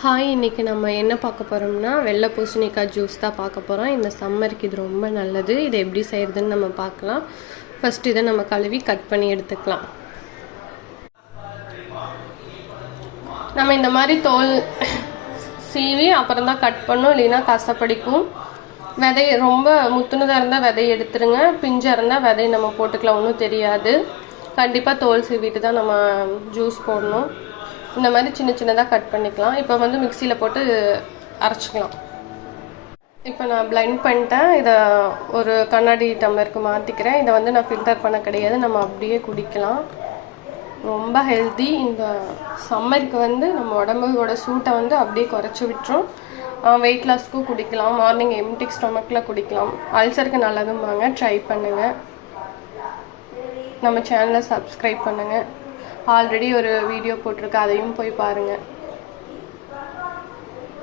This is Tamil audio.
ஹாய், இன்றைக்கி நம்ம என்ன பார்க்க போகிறோம்னா வெள்ளை பூசணிக்காய் ஜூஸ் தான் பார்க்க போகிறோம். இந்த சம்மருக்கு இது ரொம்ப நல்லது. இதை எப்படி செய்கிறதுன்னு நம்ம பார்க்கலாம். ஃபஸ்ட் இதை நம்ம கழுவி கட் பண்ணி எடுத்துக்கலாம். நம்ம இந்த மாதிரி தோல் சீவி அப்புறம் தான் கட் பண்ணோம், இல்லைன்னா கசப்படிக்கும். விதை ரொம்ப முத்துனதாக இருந்தால் விதையை எடுத்துருங்க, பிஞ்சாக இருந்தால் விதையை நம்ம போட்டுக்கலாம், ஒன்றும் தெரியாது. கண்டிப்பாக தோல் சீவிட்டு தான் நம்ம ஜூஸ் போடணும். இந்த மாதிரி சின்ன சின்னதாக கட் பண்ணிக்கலாம். இப்போ வந்து மிக்சியில் போட்டு அரைச்சிக்கலாம். இப்போ நான் பிளெண்ட் பண்ணிட்டேன். இதை ஒரு கண்ணாடி டம்ளருக்கு மாற்றிக்கிறேன். இதை வந்து நான் ஃபில்டர் பண்ண கிடையாது, நம்ம அப்படியே குடிக்கலாம். ரொம்ப ஹெல்த்தி. இந்த சம்மருக்கு வந்து நம்ம உடம்போட சூட்டை வந்து அப்படியே குறைச்சி விட்டுரும். வெயிட் லாஸ்க்கும் குடிக்கலாம், மார்னிங் எம்டி ஸ்டொமக்கில் குடிக்கலாம். அல்சருக்கு நல்லதும்பாங்க. ட்ரை பண்ணுங்கள். நம்ம சேனலை சப்ஸ்கிரைப் பண்ணுங்கள். ஆல்ரெடி ஒரு வீடியோ போட்டிருக்கு, அதையும் போய் பாருங்கள்.